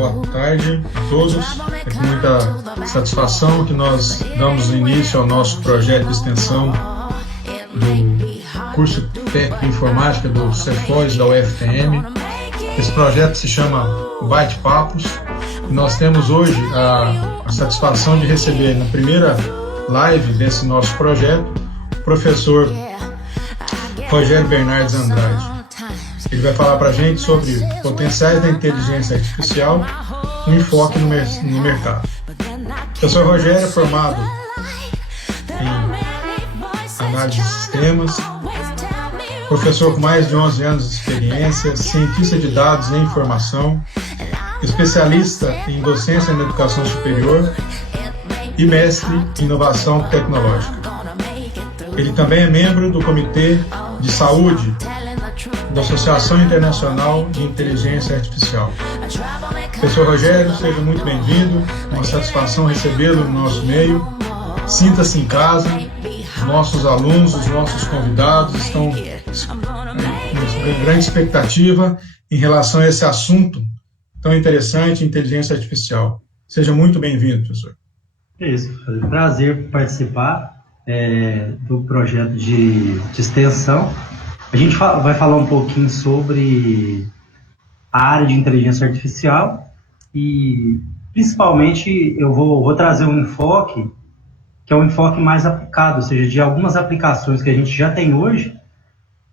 Boa tarde a todos. É com muita satisfação que nós damos início ao nosso projeto de extensão do curso técnico de informática do Cefos da UFTM. Esse projeto se chama Bate-Papos. Nós temos hoje a satisfação de receber na primeira live desse nosso projeto o professor Rogério Bernardes Andrade. Ele vai falar para a gente sobre potenciais da inteligência artificial e enfoque no mercado. O professor Rogério é formado em análise de sistemas, professor com mais de 11 anos de experiência, cientista de dados e informação, especialista em docência na educação superior e mestre em inovação tecnológica. Ele também é membro do Comitê de Saúde da Associação Internacional de Inteligência Artificial. Professor Rogério, seja muito bem-vindo. É uma satisfação recebê-lo no nosso meio. Sinta-se em casa. Os nossos alunos, os nossos convidados estão com grande expectativa em relação a esse assunto tão interessante, inteligência artificial. Seja muito bem-vindo, professor. É isso, foi um prazer participar do projeto de extensão. A gente vai falar um pouquinho sobre a área de inteligência artificial e, principalmente, eu vou trazer um enfoque que é um enfoque mais aplicado, ou seja, de algumas aplicações que a gente já tem hoje,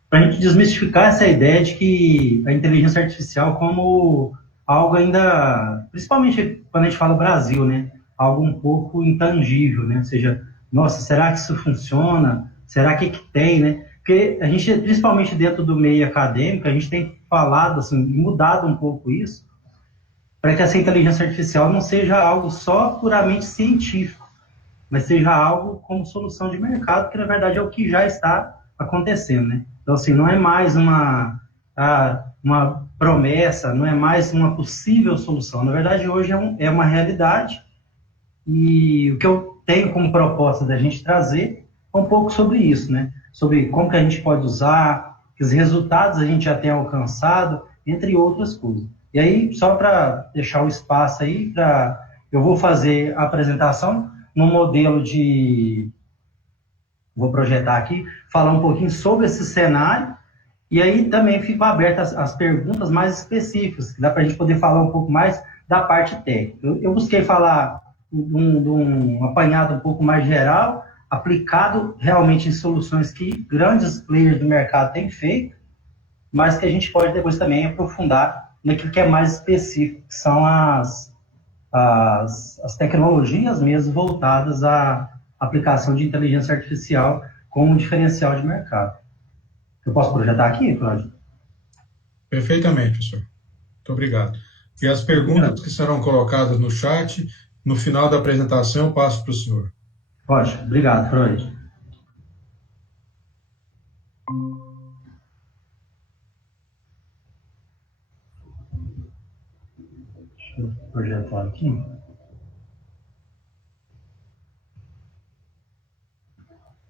para a gente desmistificar essa ideia de que a inteligência artificial como algo ainda, principalmente quando a gente fala Brasil, né, algo um pouco intangível, né, ou seja, nossa, será que isso funciona? Será que tem, né? Porque a gente, principalmente dentro do meio acadêmico, a gente tem falado, assim, mudado um pouco isso, para que essa inteligência artificial não seja algo só puramente científico, mas seja algo como solução de mercado, que na verdade é o que já está acontecendo, né? Então, assim, não é mais uma promessa, não é mais uma possível solução. Na verdade, hoje é uma realidade, e o que eu tenho como proposta da gente trazer é um pouco sobre isso, né? Sobre como que a gente pode usar, que os resultados a gente já tem alcançado, entre outras coisas. E aí, só para deixar o espaço aí, eu vou fazer a apresentação no modelo de... Vou projetar aqui, falar um pouquinho sobre esse cenário, e aí também fico aberto às perguntas mais específicas, que dá para a gente poder falar um pouco mais da parte técnica. Eu busquei falar de um apanhado um pouco mais geral, aplicado realmente em soluções que grandes players do mercado têm feito, mas que a gente pode depois também aprofundar naquilo que é mais específico, que são as tecnologias mesmo voltadas à aplicação de inteligência artificial como um diferencial de mercado. Eu posso projetar aqui, Cláudio? Perfeitamente, professor. Muito obrigado. E as perguntas que serão colocadas no chat, no final da apresentação, eu passo para o senhor. Ótimo, obrigado, Freud. Deixa eu projetar aqui.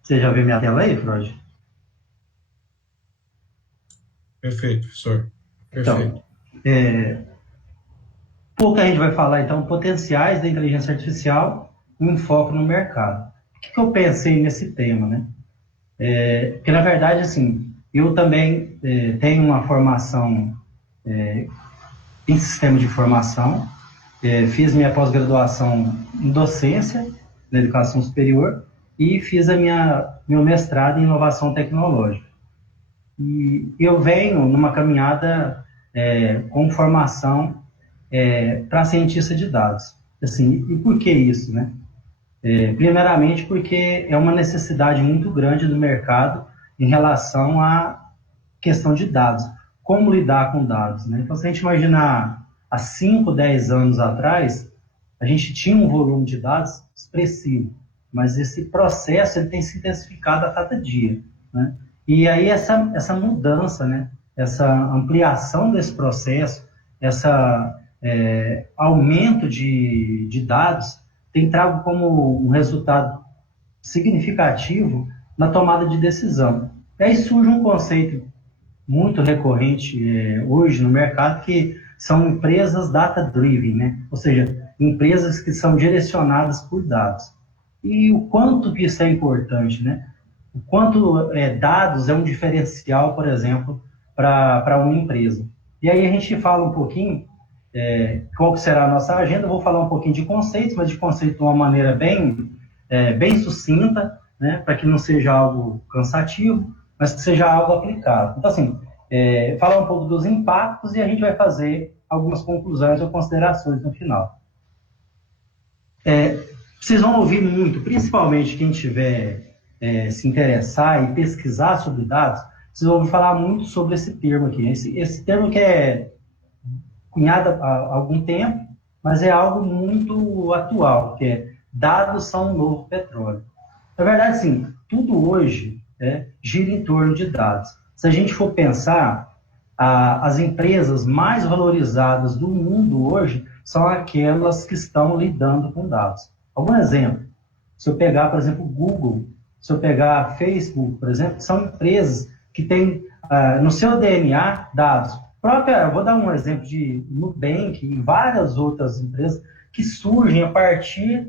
Você já viu minha tela aí, Freud? Perfeito, professor. Perfeito. Então, pouco a gente vai falar, então, potenciais da inteligência artificial e um foco no mercado. O que eu pensei nesse tema, né? Porque, na verdade, assim, eu também tenho uma formação em sistema de informação, fiz minha pós-graduação em docência, na educação superior, e fiz meu mestrado em inovação tecnológica. E eu venho numa caminhada com formação para cientista de dados. Assim, e por que isso, né? Primeiramente porque é uma necessidade muito grande do mercado em relação à questão de dados. Como lidar com dados, né? Então, se a gente imaginar há 5, 10 anos atrás, a gente tinha um volume de dados expressivo, mas esse processo ele tem se intensificado a cada dia, né? E aí essa mudança, né? Essa ampliação desse processo, essa aumento de dados tem trago como um resultado significativo na tomada de decisão. E aí surge um conceito muito recorrente hoje no mercado, que são empresas data-driven, né? Ou seja, empresas que são direcionadas por dados. E o quanto que isso é importante, né? O quanto dados é um diferencial, por exemplo, para uma empresa. E aí a gente fala um pouquinho qual que será a nossa agenda. Eu vou falar um pouquinho de conceitos, mas de conceito de uma maneira bem sucinta, né? Para que não seja algo cansativo, mas que seja algo aplicável. Então, assim, falar um pouco dos impactos e a gente vai fazer algumas conclusões ou considerações no final. Vocês vão ouvir muito, principalmente quem tiver se interessar e pesquisar sobre dados, vocês vão ouvir falar muito sobre esse termo aqui. Esse termo que é cunhado há algum tempo, mas é algo muito atual, que é dados são o novo petróleo. Na verdade, sim, tudo hoje gira em torno de dados. Se a gente for pensar, as empresas mais valorizadas do mundo hoje são aquelas que estão lidando com dados. Algum exemplo? Se eu pegar, por exemplo, o Google, se eu pegar Facebook, por exemplo, são empresas que têm no seu DNA dados. Eu vou dar um exemplo de Nubank e várias outras empresas que surgem a partir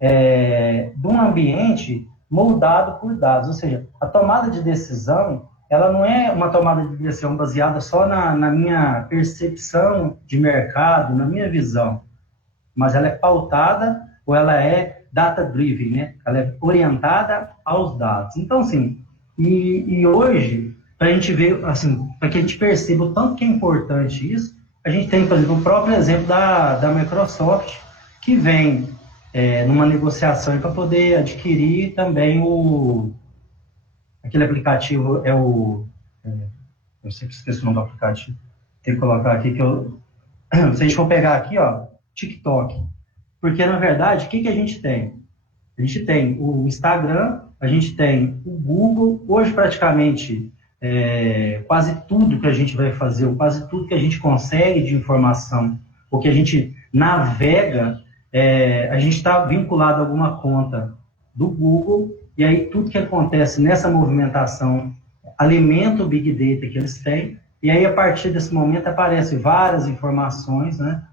de um ambiente moldado por dados. Ou seja, a tomada de decisão, ela não é uma tomada de decisão baseada só na minha percepção de mercado, na minha visão, mas ela é pautada ou ela é data-driven, né? Ela é orientada aos dados. Então, assim, e hoje, para a gente ver, assim, para que a gente perceba o tanto que é importante isso, a gente tem, por exemplo, o próprio exemplo da Microsoft, que vem numa negociação para poder adquirir também aquele aplicativo, eu sempre esqueço o nome do aplicativo, tem que colocar aqui se a gente for pegar aqui, ó, TikTok. Porque, na verdade, o que a gente tem? A gente tem o Instagram, a gente tem o Google. Hoje, praticamente, quase tudo que a gente vai fazer, ou quase tudo que a gente consegue de informação, ou que a gente navega, a gente está vinculado a alguma conta do Google, e aí tudo que acontece nessa movimentação alimenta o Big Data que eles têm, e aí, a partir desse momento, aparecem várias informações, né?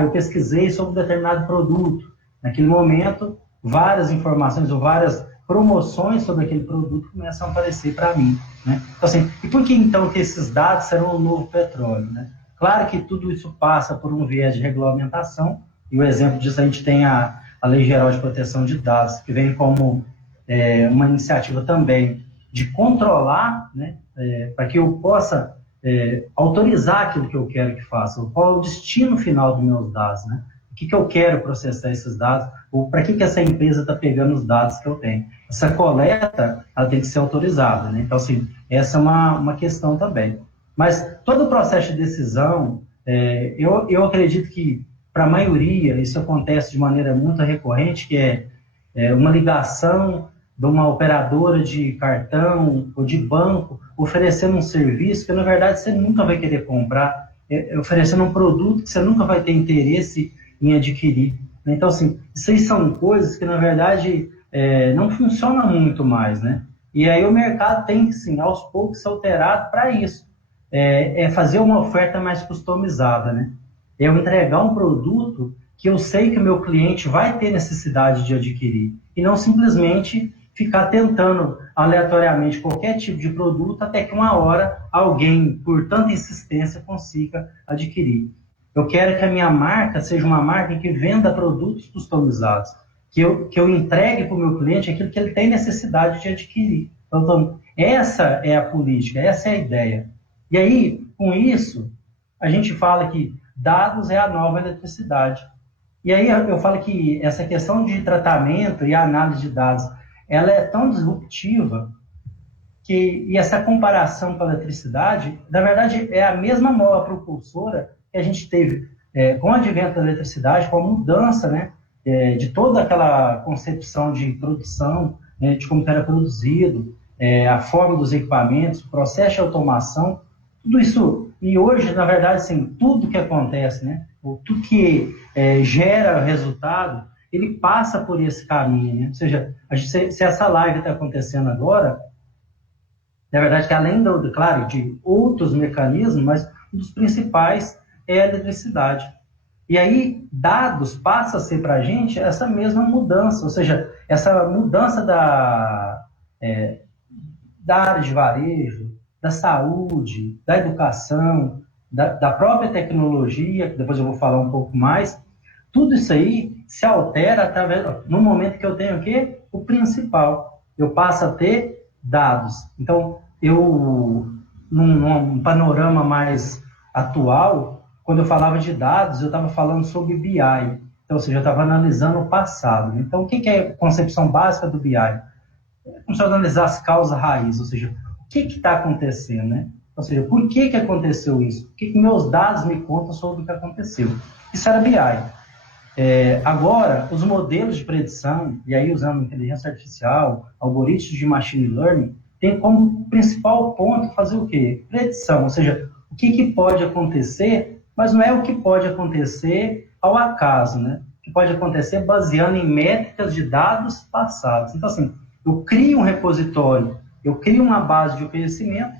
Eu pesquisei sobre um determinado produto. Naquele momento, várias informações ou várias promoções sobre aquele produto começam a aparecer para mim, né? Então, assim, e por que então que esses dados serão o novo petróleo, né? Claro que tudo isso passa por um viés de regulamentação, e o exemplo disso a gente tem a Lei Geral de Proteção de Dados, que vem como uma iniciativa também de controlar, né? Para que eu possa autorizar aquilo que eu quero que faça, qual é o destino final dos meus dados, né? O que eu quero processar esses dados, ou para que essa empresa está pegando os dados que eu tenho. Essa coleta, ela tem que ser autorizada, né? Então, assim, essa é uma questão também. Mas todo o processo de decisão, eu acredito que, para a maioria, isso acontece de maneira muito recorrente, que é uma ligação de uma operadora de cartão ou de banco oferecendo um serviço que, na verdade, você nunca vai querer comprar, oferecendo um produto que você nunca vai ter interesse em adquirir. Então, assim, isso aí são coisas que, na verdade, não funcionam muito mais, né? E aí o mercado tem que, sim, aos poucos, ser alterado para isso. Fazer uma oferta mais customizada, né? Eu entregar um produto que eu sei que o meu cliente vai ter necessidade de adquirir, e não simplesmente ficar tentando aleatoriamente qualquer tipo de produto até que uma hora alguém, por tanta insistência, consiga adquirir. Eu quero que a minha marca seja uma marca que venda produtos customizados, que eu entregue para o meu cliente aquilo que ele tem necessidade de adquirir. Então, essa é a política, essa é a ideia. E aí, com isso, a gente fala que dados é a nova eletricidade. E aí eu falo que essa questão de tratamento e análise de dados, ela é tão disruptiva e essa comparação com a eletricidade, na verdade, é a mesma mola propulsora que a gente teve com o advento da eletricidade, com a mudança, né, de toda aquela concepção de produção, né, de como era produzido, a forma dos equipamentos, o processo de automação, tudo isso. E hoje, na verdade, assim, tudo que acontece, né, tudo que gera resultado, ele passa por esse caminho, né? Ou seja, se essa live está acontecendo agora, na verdade, que além, claro, de outros mecanismos, mas um dos principais é a eletricidade. E aí, dados passa a ser para a gente essa mesma mudança, ou seja, essa mudança da área de varejo, da saúde, da educação, da própria tecnologia, que depois eu vou falar um pouco mais, tudo isso aí se altera através, no momento que eu tenho o quê? O principal. Eu passo a ter dados. Então, num panorama mais atual, quando eu falava de dados, eu estava falando sobre BI. Então, ou seja, eu estava analisando o passado. Então, o que é a concepção básica do BI? É como se eu analisar as causas raízes, ou seja, o que está acontecendo, né? Ou seja, por que aconteceu isso? O que meus dados me contam sobre o que aconteceu? Isso era BI. Agora, os modelos de predição, e aí usando inteligência artificial, algoritmos de machine learning, tem como principal ponto fazer o quê? Predição, ou seja, o que pode acontecer, mas não é o que pode acontecer ao acaso, né? O que pode acontecer baseando em métricas de dados passados. Então, assim, eu crio um repositório, eu crio uma base de conhecimento,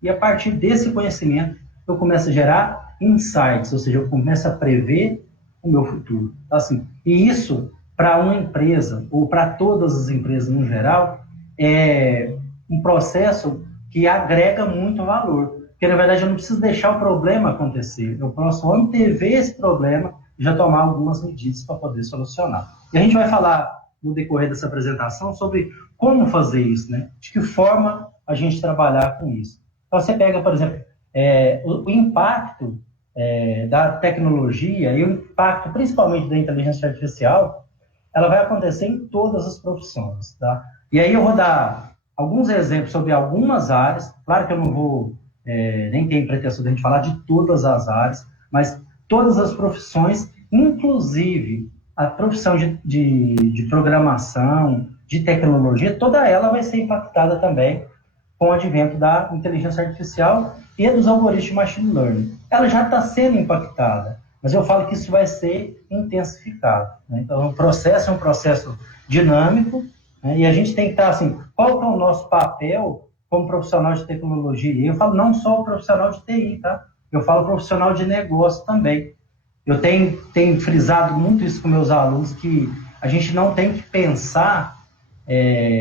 e a partir desse conhecimento, eu começo a gerar insights, ou seja, eu começo a prever o meu futuro. Então, assim, e isso, para uma empresa, ou para todas as empresas no geral, é um processo que agrega muito valor. Porque, na verdade, eu não preciso deixar o problema acontecer. Eu posso antever esse problema e já tomar algumas medidas para poder solucionar. E a gente vai falar, no decorrer dessa apresentação, sobre como fazer isso, né? De que forma a gente trabalhar com isso. Então, você pega, por exemplo, o impacto da tecnologia e o impacto, principalmente da inteligência artificial, ela vai acontecer em todas as profissões, tá? E aí eu vou dar alguns exemplos sobre algumas áreas. Claro que eu não vou nem tenho pretensão de a gente falar de todas as áreas, mas todas as profissões, inclusive a profissão de programação, de tecnologia, toda ela vai ser impactada também com o advento da inteligência artificial e dos algoritmos de machine learning. Ela já está sendo impactada, mas eu falo que isso vai ser intensificado, né? Então, o processo é um processo dinâmico, né? E a gente tem que estar assim, qual que é o nosso papel como profissional de tecnologia? E eu falo não só o profissional de TI, tá? Eu falo profissional de negócio também. Eu tenho frisado muito isso com meus alunos, que a gente não tem que pensar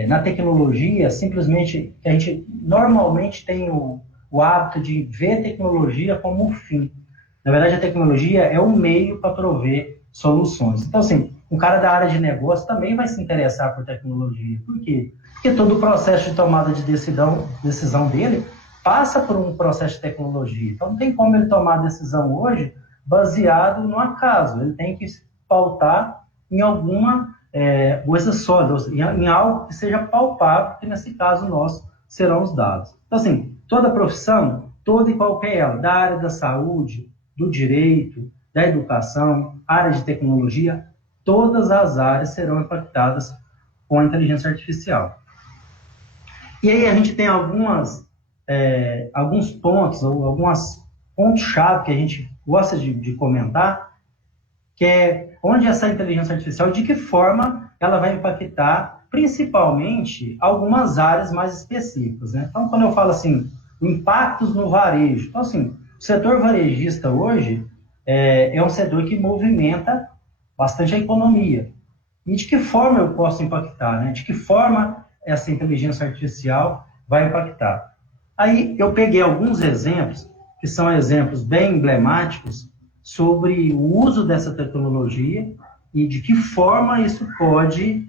na tecnologia, simplesmente, a gente normalmente tem o hábito de ver tecnologia como um fim. Na verdade, a tecnologia é o meio para prover soluções. Então, assim, um cara da área de negócio também vai se interessar por tecnologia. Por quê? Porque todo o processo de tomada de decisão dele passa por um processo de tecnologia. Então, não tem como ele tomar a decisão hoje baseado no acaso. Ele tem que pautar em alguma coisa sólida, em algo que seja palpável, que nesse caso nosso serão os dados. Então, assim, toda profissão, toda e qualquer ela, da área da saúde, do direito, da educação, área de tecnologia, todas as áreas serão impactadas com a inteligência artificial. E aí a gente tem alguns pontos, ou alguns pontos-chave que a gente gosta de comentar, que é onde essa inteligência artificial, de que forma ela vai impactar, principalmente, algumas áreas mais específicas, né? Então, quando eu falo assim, impactos no varejo, então, assim, o setor varejista hoje é um setor que movimenta bastante a economia. E de que forma eu posso impactar, né? De que forma essa inteligência artificial vai impactar? Aí eu peguei alguns exemplos, que são exemplos bem emblemáticos, sobre o uso dessa tecnologia e de que forma isso pode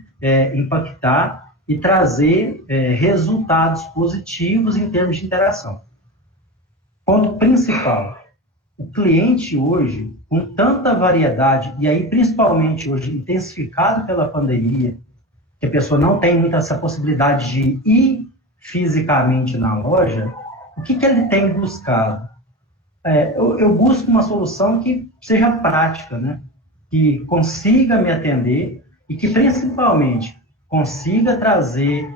impactar e trazer resultados positivos em termos de interação. Ponto principal, o cliente hoje, com tanta variedade, e aí principalmente hoje intensificado pela pandemia, que a pessoa não tem muita essa possibilidade de ir fisicamente na loja, o que ele tem buscado? Eu busco uma solução que seja prática, né? Que consiga me atender e que, principalmente, consiga trazer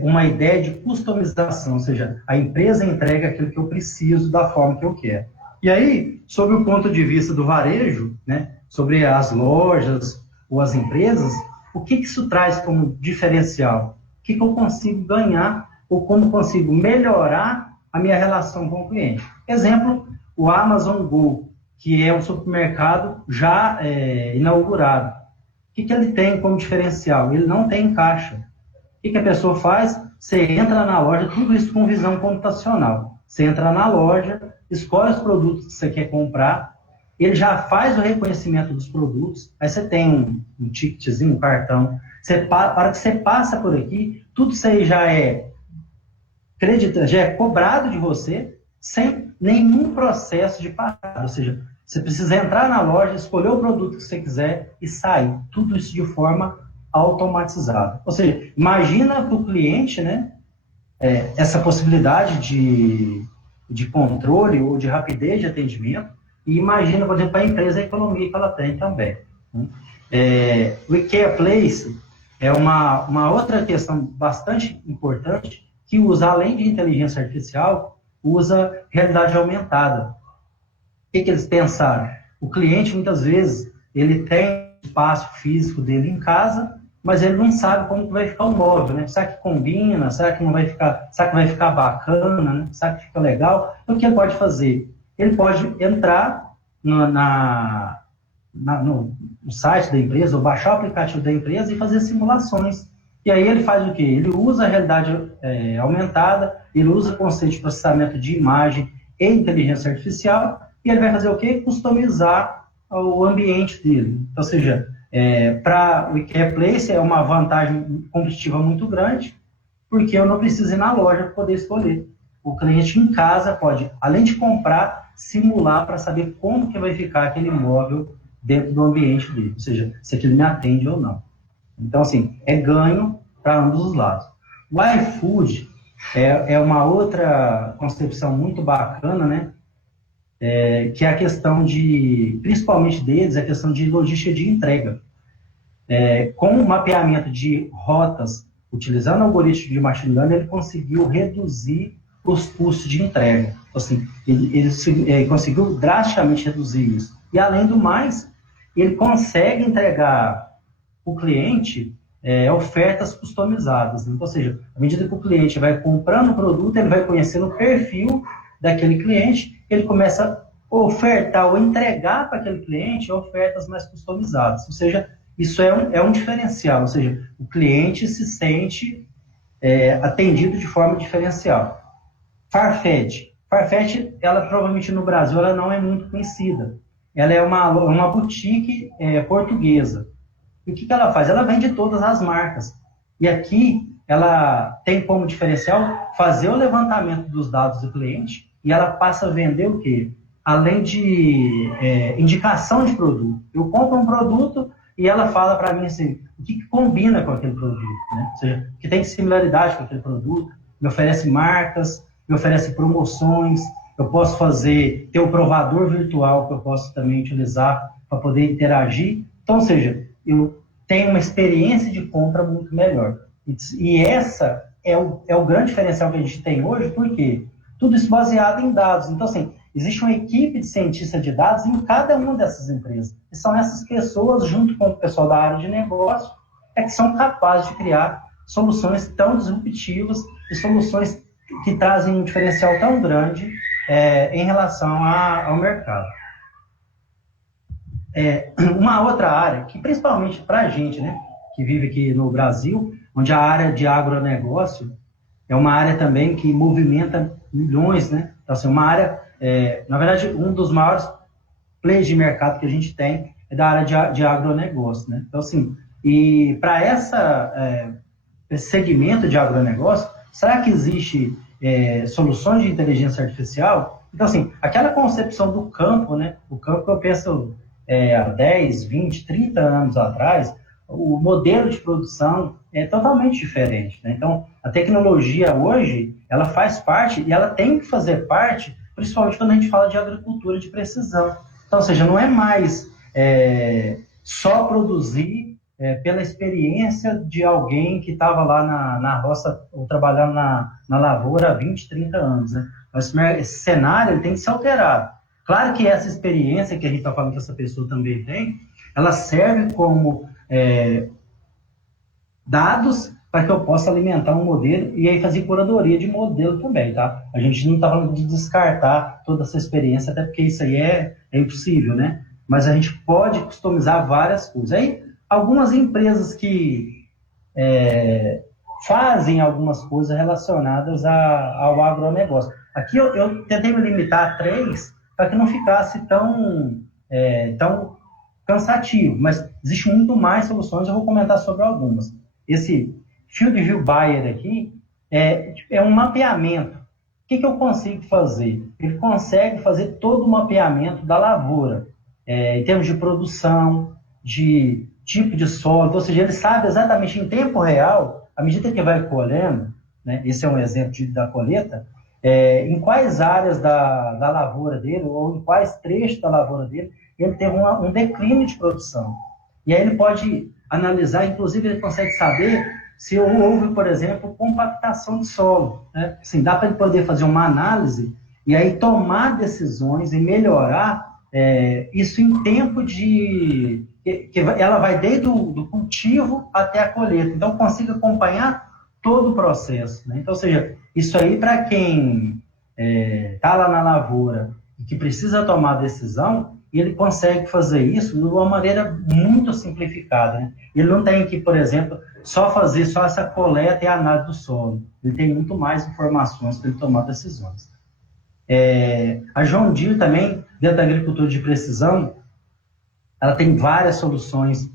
uma ideia de customização, ou seja, a empresa entrega aquilo que eu preciso da forma que eu quero. E aí, sobre o ponto de vista do varejo, né? Sobre as lojas ou as empresas, o que isso traz como diferencial? O que eu consigo ganhar ou como consigo melhorar a minha relação com o cliente? Exemplo, o Amazon Go. que é um supermercado já inaugurado. O que ele tem como diferencial? Ele não tem caixa. O que a pessoa faz? Você entra na loja, tudo isso com visão computacional. Você entra na loja, escolhe os produtos que você quer comprar, ele já faz o reconhecimento dos produtos, aí você tem um ticketzinho, um cartão, para que você passa por aqui, tudo isso aí já é cobrado de você, sem nenhum processo de parada. Ou seja, você precisa entrar na loja, escolher o produto que você quiser e sair. Tudo isso de forma automatizada. Ou seja, imagina para o cliente, né, essa possibilidade de controle ou de rapidez de atendimento, e imagina, por exemplo, a empresa, a economia que ela tem também. O IKEA Place é uma outra questão bastante importante, que usa, além de inteligência artificial, usa realidade aumentada. O que eles pensaram? O cliente, muitas vezes, ele tem espaço físico dele em casa, mas ele não sabe como vai ficar o móvel, né? Será que combina? Será que não vai ficar? Será que vai ficar bacana? Né? Será que fica legal? Então, o que ele pode fazer? Ele pode entrar no site da empresa, ou baixar o aplicativo da empresa e fazer simulações. E aí ele faz o quê? Ele usa a realidade aumentada, ele usa o conceito de processamento de imagem e inteligência artificial, e ele vai fazer o quê? Customizar o ambiente dele. Ou seja, para o IKEA Place é uma vantagem competitiva muito grande, porque eu não preciso ir na loja para poder escolher. O cliente em casa pode, além de comprar, simular para saber como que vai ficar aquele imóvel dentro do ambiente dele, ou seja, se aquilo me atende ou não. Então, assim, é ganho para ambos os lados. O iFood é uma outra concepção muito bacana, né? Que é a questão principalmente deles, a questão de logística de entrega. Com o mapeamento de rotas, utilizando algoritmos de machine learning, ele conseguiu reduzir os custos de entrega. Assim, ele conseguiu drasticamente reduzir isso. E, além do mais, ele consegue entregar o cliente ofertas customizadas. Então, ou seja, à medida que o cliente vai comprando o produto, ele vai conhecendo o perfil daquele cliente, ele começa a ofertar ou entregar para aquele cliente ofertas mais customizadas. Ou seja, isso é um diferencial, ou seja, o cliente se sente atendido de forma diferencial. Farfetch, ela provavelmente no Brasil ela não é muito conhecida. Ela é uma boutique portuguesa. E o que ela faz? Ela vende todas as marcas. E aqui ela tem como diferencial fazer o levantamento dos dados do cliente e ela passa a vender o quê? Além de indicação de produto. Eu compro um produto e ela fala para mim assim, o que combina com aquele produto, né? Ou seja, o que tem similaridade com aquele produto, me oferece marcas, me oferece promoções, eu posso ter um provador virtual que eu posso também utilizar para poder interagir. Então, ou seja, eu tenho uma experiência de compra muito melhor. E essa é o grande diferencial que a gente tem hoje, porque tudo isso baseado em dados. Então, assim, existe uma equipe de cientistas de dados em cada uma dessas empresas. E são essas pessoas, junto com o pessoal da área de negócio, que são capazes de criar soluções tão disruptivas e soluções que trazem um diferencial tão grande em relação ao mercado. Uma outra área, que principalmente para a gente, né, que vive aqui no Brasil, onde a área de agronegócio é uma área também que movimenta milhões, né? Então, assim, uma área, na verdade, um dos maiores players de mercado que a gente tem é da área de agronegócio, né? Então, assim, e para esse segmento de agronegócio, será que existe soluções de inteligência artificial? Então, assim, aquela concepção do campo, né? O campo que eu penso há 10, 20, 30 anos atrás, o modelo de produção é totalmente diferente, né? Então, a tecnologia hoje, ela faz parte e ela tem que fazer parte, principalmente quando a gente fala de agricultura de precisão. Então, ou seja, não é mais só produzir pela experiência de alguém que estava lá na roça ou trabalhando na lavoura há 20, 30 anos, né? Esse cenário ele tem que ser alterado. Claro que essa experiência que a gente está falando que essa pessoa também tem, ela serve como dados para que eu possa alimentar um modelo e aí fazer curadoria de modelo também, tá? A gente não está falando de descartar toda essa experiência, até porque isso aí é impossível, né? Mas a gente pode customizar várias coisas. Aí, algumas empresas que fazem algumas coisas relacionadas ao agronegócio. Aqui eu tentei me limitar a 3 para que não ficasse tão cansativo, mas existe muito mais soluções, eu vou comentar sobre algumas. Esse Field View Buyer aqui é um mapeamento. O que eu consigo fazer? Ele consegue fazer todo o mapeamento da lavoura, em termos de produção, de tipo de solo, ou seja, ele sabe exatamente em tempo real, à medida que vai colhendo, né, esse é um exemplo da colheita, em quais áreas da lavoura dele, ou em quais trechos da lavoura dele, ele teve um declínio de produção. E aí ele pode analisar, inclusive ele consegue saber se houve, por exemplo, compactação de solo. Né? Assim, dá para ele poder fazer uma análise e aí tomar decisões e melhorar isso em tempo de... que ela vai desde o cultivo até a colheita. Então, consiga acompanhar todo o processo. Né? Então, ou seja, isso aí para quem está lá na lavoura e que precisa tomar decisão, ele consegue fazer isso de uma maneira muito simplificada. Né? Ele não tem que, por exemplo, fazer só essa coleta e análise do solo. Ele tem muito mais informações para ele tomar decisões. A John Deere também, dentro da agricultura de precisão, ela tem várias soluções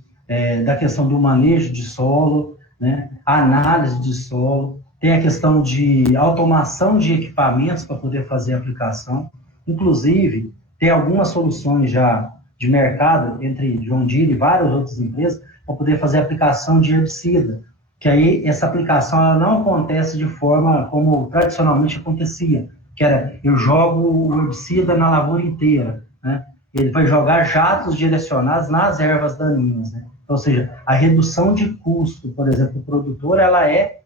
da questão do manejo de solo, né? A análise de solo, tem a questão de automação de equipamentos para poder fazer a aplicação. Inclusive, tem algumas soluções já de mercado entre John Deere e várias outras empresas para poder fazer a aplicação de herbicida, que aí essa aplicação ela não acontece de forma como tradicionalmente acontecia, que era eu jogo o herbicida na lavoura inteira, né? Ele vai jogar jatos direcionados nas ervas daninhas, né? Ou seja, a redução de custo, por exemplo, do produtor, ela é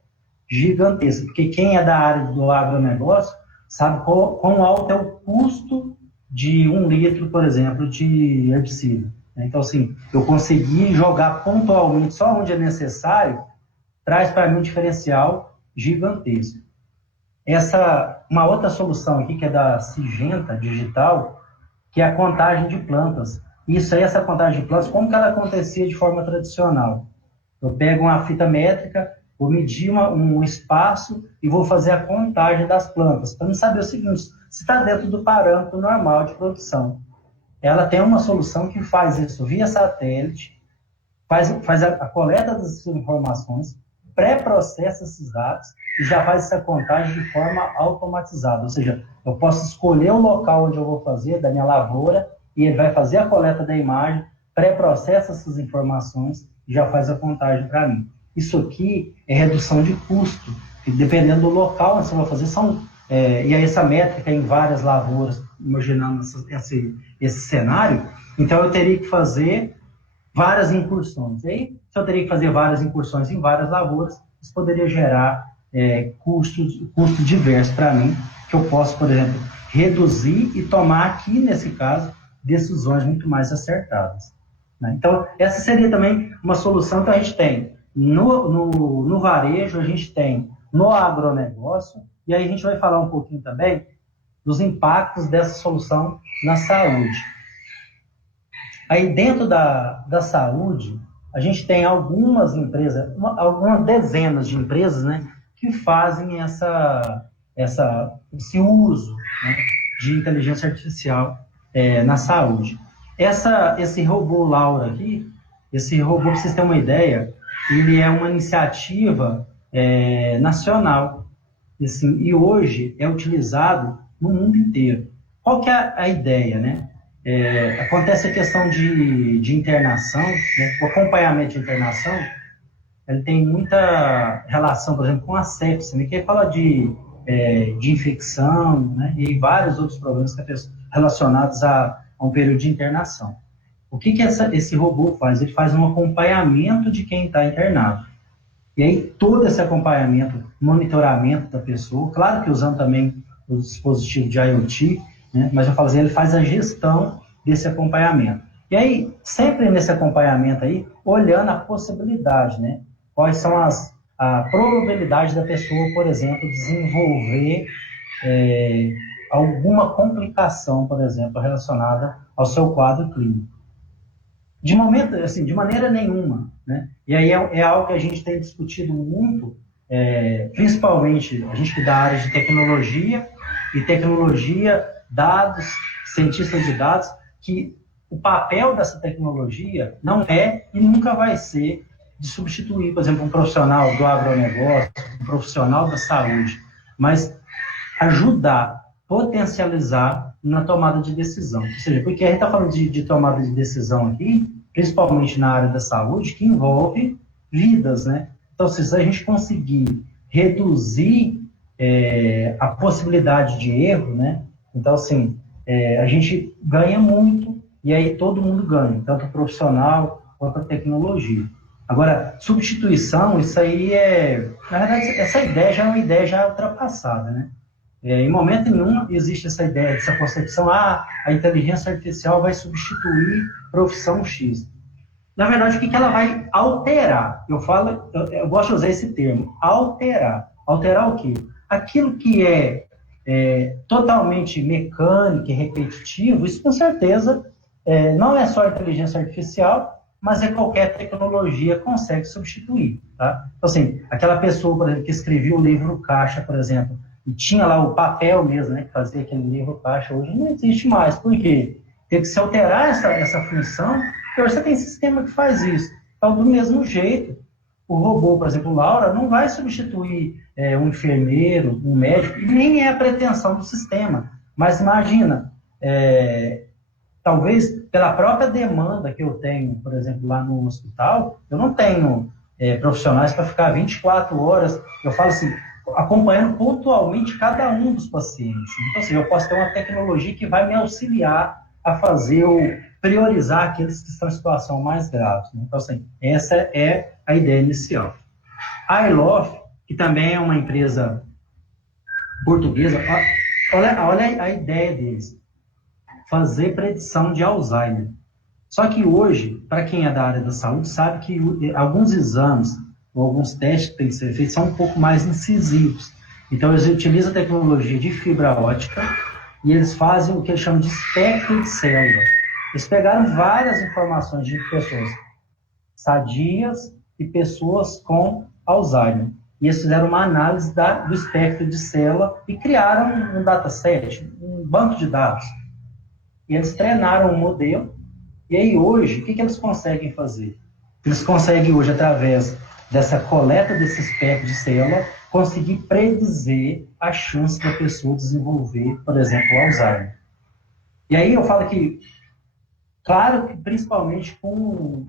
gigantesca, porque quem é da área do agronegócio sabe quão alto é o custo de 1 litro, por exemplo, de herbicida. Então, assim, eu consegui jogar pontualmente só onde é necessário, traz para mim um diferencial gigantesco. Uma outra solução aqui, que é da Syngenta Digital, que é a contagem de plantas. Isso aí, essa contagem de plantas, como que ela acontecia de forma tradicional? Eu pego uma fita métrica, vou medir um espaço e vou fazer a contagem das plantas, para me saber o seguinte, se está dentro do parâmetro normal de produção. Ela tem uma solução que faz isso via satélite, faz a coleta dessas informações, pré-processa esses dados e já faz essa contagem de forma automatizada. Ou seja, eu posso escolher o local onde eu vou fazer, da minha lavoura, e ele vai fazer a coleta da imagem, pré-processa essas informações e já faz a contagem para mim. Isso aqui é redução de custo, e dependendo do local onde você vai fazer, e aí essa métrica em várias lavouras, imaginando esse cenário, então eu teria que fazer várias incursões. E aí, se eu teria que fazer várias incursões em várias lavouras, isso poderia gerar custo diverso para mim, que eu posso, por exemplo, reduzir e tomar aqui, nesse caso, decisões muito mais acertadas. Né? Então, essa seria também uma solução que a gente tem no varejo, a gente tem no agronegócio, e aí a gente vai falar um pouquinho também dos impactos dessa solução na saúde. Aí dentro da saúde, a gente tem algumas empresas, algumas dezenas de empresas, né, que fazem esse uso, né, de inteligência artificial na saúde. Esse robô Laura aqui, esse robô, para vocês terem uma ideia, ele é uma iniciativa nacional. Assim, e hoje é utilizado no mundo inteiro. Qual que é a ideia, né? Acontece a questão de internação, né? O acompanhamento de internação, ele tem muita relação, por exemplo, com a sepse, né? Que fala de infecção, né? E vários outros problemas relacionados a um período de internação. O que esse robô faz? Ele faz um acompanhamento de quem está internado. E aí, todo esse acompanhamento, monitoramento da pessoa, claro que usando também o dispositivo de IoT, né? Mas eu falo assim, ele faz a gestão desse acompanhamento. E aí, sempre nesse acompanhamento aí, olhando a possibilidade, né? Quais são a probabilidade da pessoa, por exemplo, desenvolver alguma complicação, por exemplo, relacionada ao seu quadro clínico. De momento, assim, de maneira nenhuma, né? E aí é algo que a gente tem discutido muito, principalmente a gente que dá área de tecnologia, dados, cientistas de dados, que o papel dessa tecnologia não é e nunca vai ser de substituir, por exemplo, um profissional do agronegócio, um profissional da saúde, mas ajudar, potencializar na tomada de decisão. Ou seja, porque a gente está falando de tomada de decisão aqui, principalmente na área da saúde, que envolve vidas, né? Então, se a gente conseguir reduzir a possibilidade de erro, né? Então, assim, a gente ganha muito e aí todo mundo ganha, tanto o profissional quanto a tecnologia. Agora, substituição, isso aí na verdade, essa ideia já é uma ideia já ultrapassada, né? Em momento nenhum existe essa ideia, essa concepção, a inteligência artificial vai substituir profissão X. Na verdade, o que ela vai alterar? Eu gosto de usar esse termo, alterar. Alterar o quê? Aquilo que é totalmente mecânico e repetitivo, isso com certeza não é só a inteligência artificial, mas qualquer tecnologia consegue substituir. Tá? Então, assim, aquela pessoa, por exemplo, que escrevia o livro caixa, por exemplo, e tinha lá o papel mesmo, né, que fazia aquele livro caixa, hoje não existe mais. Por quê? Tem que se alterar essa função, porque hoje você tem sistema que faz isso. Então, do mesmo jeito, o robô, por exemplo, Laura, não vai substituir um enfermeiro, um médico, e nem é a pretensão do sistema. Mas imagina, talvez pela própria demanda que eu tenho, por exemplo, lá no hospital, eu não tenho profissionais para ficar 24 horas, eu falo assim, acompanhando pontualmente cada um dos pacientes. Então, assim, eu posso ter uma tecnologia que vai me auxiliar a fazer priorizar aqueles que estão em situação mais grave. Né? Então, assim, essa é a ideia inicial. A iLof, que também é uma empresa portuguesa, olha a ideia deles, fazer predição de Alzheimer. Só que hoje, para quem é da área da saúde, sabe que alguns exames ou alguns testes que têm que ser feitos são um pouco mais incisivos. Então, eles utilizam a tecnologia de fibra ótica e eles fazem o que eles chamam de espectro de célula. Eles pegaram várias informações de pessoas sadias e pessoas com Alzheimer. E eles fizeram uma análise do espectro de célula e criaram um dataset, um banco de dados. E eles treinaram um modelo. E aí hoje, o que eles conseguem fazer? Eles conseguem hoje, através dessa coleta desse espectro de célula, conseguir predizer a chance da pessoa desenvolver, por exemplo, o Alzheimer. E aí eu falo que, claro que principalmente com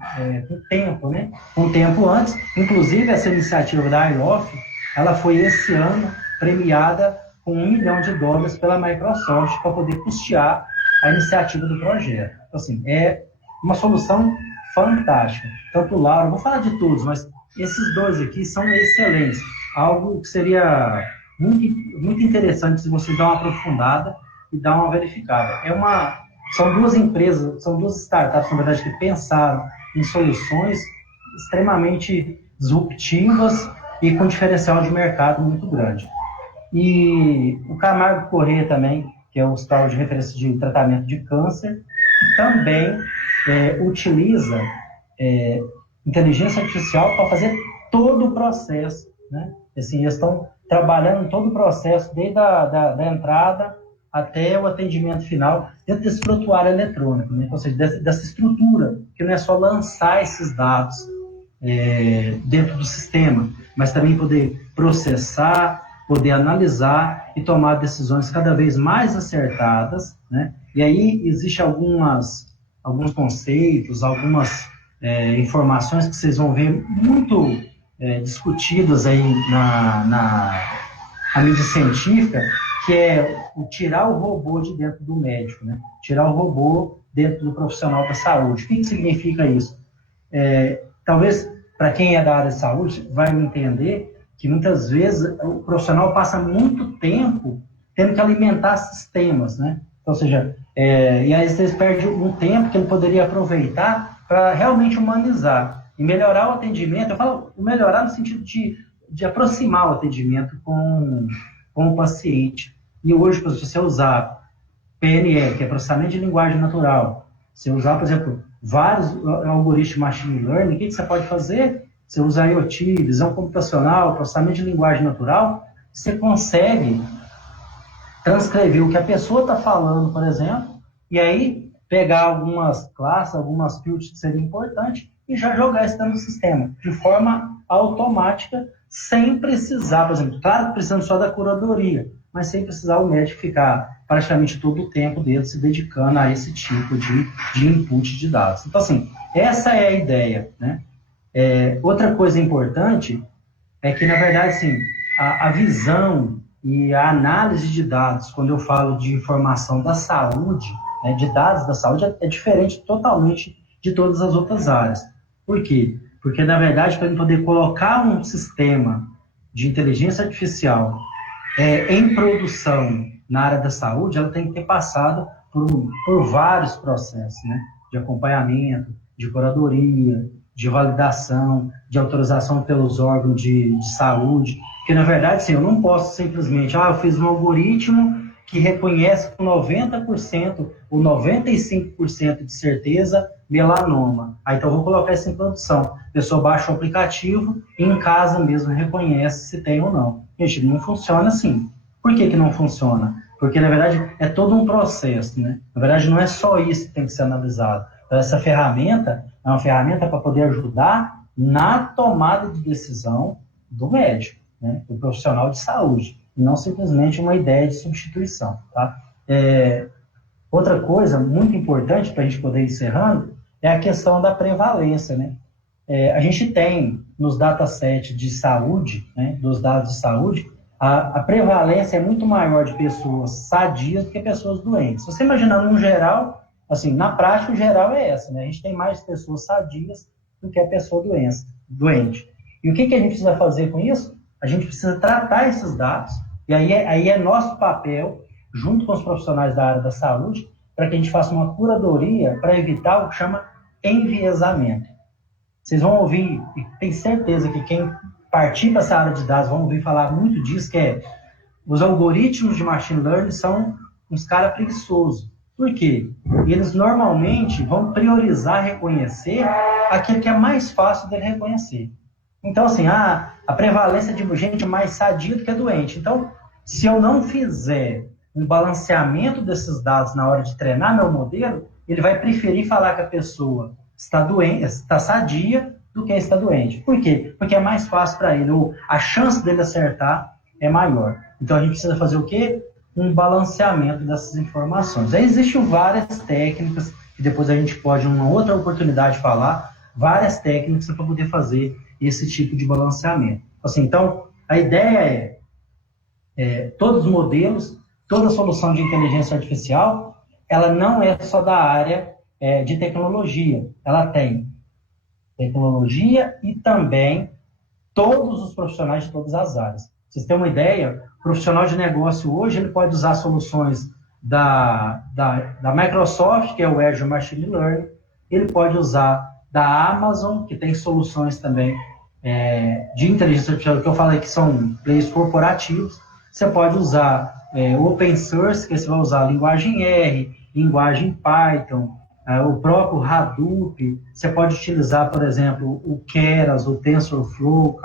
tempo, né? Com tempo antes, inclusive essa iniciativa da iLof, ela foi esse ano premiada com $1 milhão pela Microsoft para poder custear a iniciativa do projeto. Então, assim, é uma solução fantástica. Tanto o Laura, vou falar de todos, mas esses dois aqui são excelentes. Algo que seria muito, muito interessante se você dar uma aprofundada e dar uma verificada. São duas empresas, são duas startups, na verdade, que pensaram em soluções extremamente disruptivas e com diferencial de mercado muito grande. E o Camargo Corrêa também, que é o Hospital de Referência de Tratamento de Câncer, que também utiliza inteligência artificial para fazer todo o processo, né? Assim, eles estão trabalhando todo o processo, desde a entrada até o atendimento final, dentro desse prontuário eletrônico, né? Ou seja, dessa estrutura, que não é só lançar esses dados dentro do sistema, mas também poder processar, poder analisar e tomar decisões cada vez mais acertadas, né? E aí existe alguns conceitos, algumas informações que vocês vão ver muito discutidas aí na mídia científica, que é o tirar o robô de dentro do médico, né? Tirar o robô dentro do profissional da saúde. O que significa isso? Talvez, para quem é da área de saúde, vai me entender que muitas vezes o profissional passa muito tempo tendo que alimentar sistemas, né? Ou seja, e aí vocês perdem um tempo que ele poderia aproveitar para realmente humanizar e melhorar o atendimento. Eu falo melhorar no sentido de de aproximar o atendimento com o paciente. E hoje, se você usar PNL, que é processamento de linguagem natural, se usar, por exemplo, vários algoritmos de machine learning, o que você pode fazer? Você usa IoT, visão computacional, processamento de linguagem natural, você consegue transcrever o que a pessoa está falando, por exemplo, e aí pegar algumas classes, algumas fields que seriam importantes e já jogar isso dentro do sistema, de forma automática, sem precisar, por exemplo, claro que precisando só da curadoria, mas sem precisar o médico ficar praticamente todo o tempo dele se dedicando a esse tipo de input de dados. Então, assim, essa é a ideia, né? Outra coisa importante é que, na verdade, assim, a visão e a análise de dados, quando eu falo de informação da saúde, né, de dados da saúde, é diferente totalmente de todas as outras áreas. Por quê? Porque, na verdade, para poder colocar um sistema de inteligência artificial em produção na área da saúde, ela tem que ter passado por vários processos, né, de acompanhamento, de curadoria, de validação, de autorização pelos órgãos de saúde, porque, na verdade, assim, eu não posso simplesmente, eu fiz um algoritmo que reconhece com 90% ou 95% de certeza melanoma. Então, eu vou colocar isso em produção. A pessoa baixa o aplicativo e em casa mesmo reconhece se tem ou não. Gente, não funciona assim. Por que não funciona? Porque, na verdade, é todo um processo, né? Na verdade, não é só isso que tem que ser analisado. Então, essa ferramenta é uma ferramenta para poder ajudar na tomada de decisão do médico, né? Do profissional de saúde, e não simplesmente uma ideia de substituição, tá? Outra coisa muito importante para a gente poder ir encerrando é a questão da prevalência, né? A gente tem nos datasets de saúde, né, dos dados de saúde, a prevalência é muito maior de pessoas sadias do que pessoas doentes. Se você imaginar no geral, assim, na prática, o geral é essa, né? A gente tem mais pessoas sadias do que a pessoa doente. E o que a gente precisa fazer com isso? A gente precisa tratar esses dados, e aí é nosso papel, junto com os profissionais da área da saúde, para que a gente faça uma curadoria para evitar o que chama enviesamento. Vocês vão ouvir, e tenho certeza que quem partir para essa área de dados vão ouvir falar muito disso, que os algoritmos de machine learning são uns caras preguiçosos. Por quê? Eles normalmente vão priorizar reconhecer aquilo que é mais fácil dele reconhecer. Então, assim, a prevalência de gente mais sadia do que doente. Então, se eu não fizer um balanceamento desses dados na hora de treinar meu modelo, ele vai preferir falar que a pessoa está doente, está sadia, do que está doente. Por quê? Porque é mais fácil para ele, ou a chance dele acertar é maior. Então, a gente precisa fazer o quê? Um balanceamento dessas informações. Aí existem várias técnicas, que depois a gente pode, em uma outra oportunidade, falar, várias técnicas para poder fazer esse tipo de balanceamento. Assim, então, a ideia todos os modelos, toda solução de inteligência artificial, ela não é só da área de tecnologia. Ela tem tecnologia e também todos os profissionais de todas as áreas. Pra vocês terem uma ideia, o profissional de negócio hoje ele pode usar soluções da Microsoft, que é o Azure Machine Learning, ele pode usar da Amazon, que tem soluções também de inteligência artificial, que eu falei que são players corporativos. Você pode usar open source, que você vai usar linguagem R, linguagem Python, o próprio Hadoop. Você pode utilizar, por exemplo, o Keras, o TensorFlow,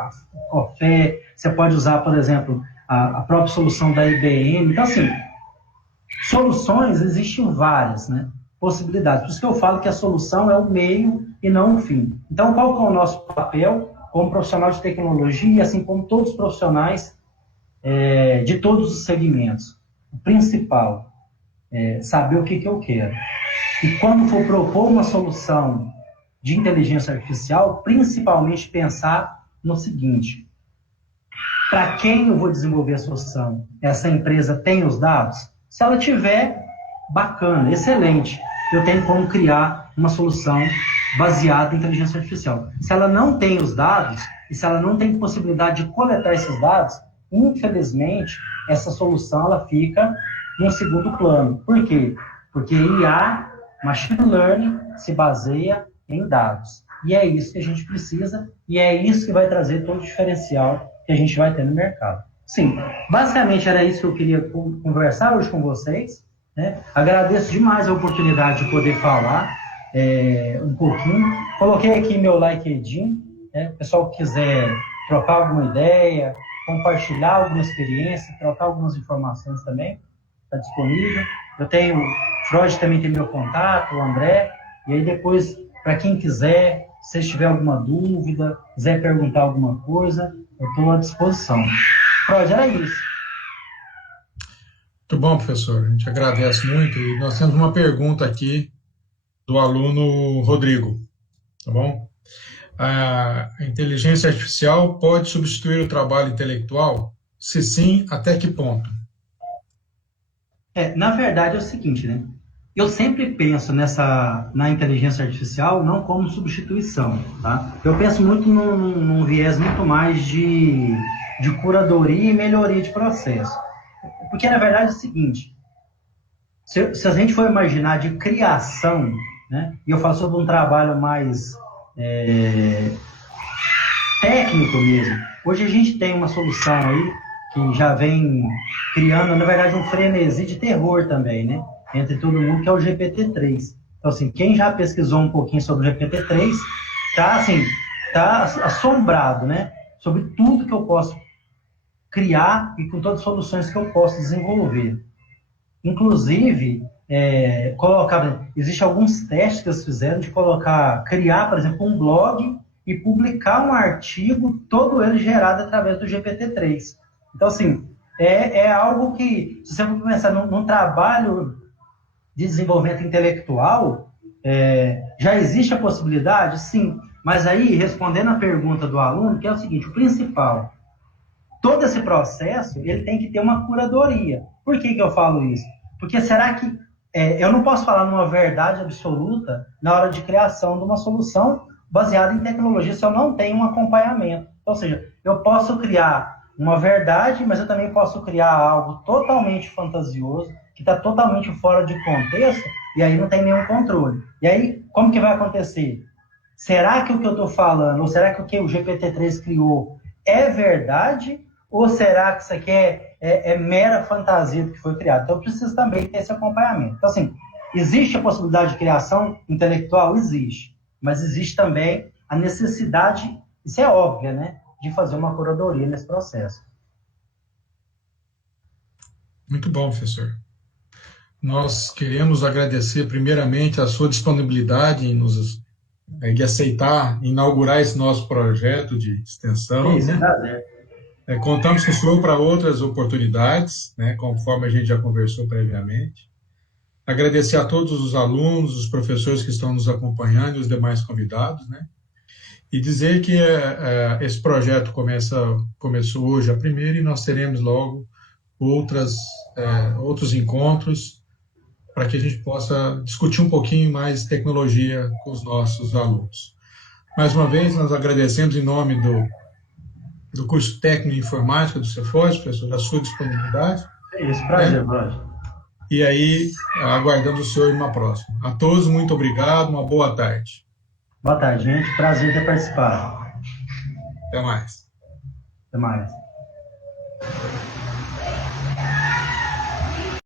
o Café. Você pode usar, por exemplo, a própria solução da IBM. Então, assim, soluções existem várias, né, possibilidades. Por isso que eu falo que a solução é o meio e não o fim. Então, qual que é o nosso papel como profissional de tecnologia, assim como todos os profissionais de todos os segmentos? O principal é saber o que eu quero. E quando for propor uma solução de inteligência artificial, principalmente pensar no seguinte: para quem eu vou desenvolver a solução? Essa empresa tem os dados? Se ela tiver, bacana, excelente. Eu tenho como criar uma solução baseada em inteligência artificial. Se ela não tem os dados, e se ela não tem possibilidade de coletar esses dados, infelizmente, essa solução ela fica no segundo plano. Por quê? Porque IA, Machine Learning, se baseia em dados. E é isso que a gente precisa, e é isso que vai trazer todo o diferencial que a gente vai ter no mercado. Sim, basicamente era isso que eu queria conversar hoje com vocês, né? Agradeço demais a oportunidade de poder falar um pouquinho. Coloquei aqui meu LinkedIn, né? O pessoal que quiser trocar alguma ideia, compartilhar alguma experiência, trocar algumas informações também, está disponível. Eu tenho, o Freud também tem meu contato, o André, e aí depois, para quem quiser, se tiver alguma dúvida, quiser perguntar alguma coisa, eu estou à disposição. Freud, era isso. Muito bom, professor. A gente agradece muito. E nós temos uma pergunta aqui do aluno Rodrigo, tá bom? A inteligência artificial pode substituir o trabalho intelectual? Se sim, até que ponto? Na verdade é o seguinte, né? Eu sempre penso na inteligência artificial não como substituição, tá? Eu penso muito num viés muito mais de curadoria e melhoria de processo. Porque, na verdade, é o seguinte, se a gente for imaginar de criação, né? E eu falo sobre um trabalho mais técnico mesmo. Hoje a gente tem uma solução aí que já vem criando, na verdade, um frenesi de terror também, né? Entre todo mundo, que é o GPT-3. Então, assim, quem já pesquisou um pouquinho sobre o GPT-3 tá assombrado, né? Sobre tudo que eu posso criar e com todas as soluções que eu posso desenvolver. Inclusive, existem alguns testes que eles fizeram de criar, por exemplo, um blog e publicar um artigo, todo ele gerado através do GPT-3. Então, assim, é algo que, se você for pensar num trabalho de desenvolvimento intelectual, já existe a possibilidade? Sim. Mas aí, respondendo a pergunta do aluno, que é o seguinte, o principal, todo esse processo, ele tem que ter uma curadoria. Por que eu falo isso? Porque será que eu não posso falar numa verdade absoluta na hora de criação de uma solução baseada em tecnologia se eu não tenho um acompanhamento. Ou seja, eu posso criar uma verdade, mas eu também posso criar algo totalmente fantasioso, que está totalmente fora de contexto, e aí não tem nenhum controle. E aí, como que vai acontecer? Será que o que eu estou falando, ou será que o que o GPT-3 criou é verdade, ou será que isso aqui é mera fantasia do que foi criado? Então, eu preciso também ter esse acompanhamento. Então, assim, existe a possibilidade de criação intelectual? Existe. Mas existe também a necessidade, isso é óbvio, né, de fazer uma curadoria nesse processo. Muito bom, professor. Nós queremos agradecer primeiramente a sua disponibilidade em aceitar, inaugurar esse nosso projeto de extensão. Isso, né? Contamos com o senhor para outras oportunidades, né, conforme a gente já conversou previamente. Agradecer a todos os alunos, os professores que estão nos acompanhando e os demais convidados, né? E dizer que esse projeto começou hoje a primeira e nós teremos logo outros encontros para que a gente possa discutir um pouquinho mais tecnologia com os nossos alunos. Mais uma vez, nós agradecemos em nome do curso técnico em informática do Cefos, professor, a sua disponibilidade. É isso, prazer, Roger. E aí, aguardando o senhor numa próxima. A todos, muito obrigado, uma boa tarde. Boa tarde, gente. Prazer ter participado. Até mais. Até mais.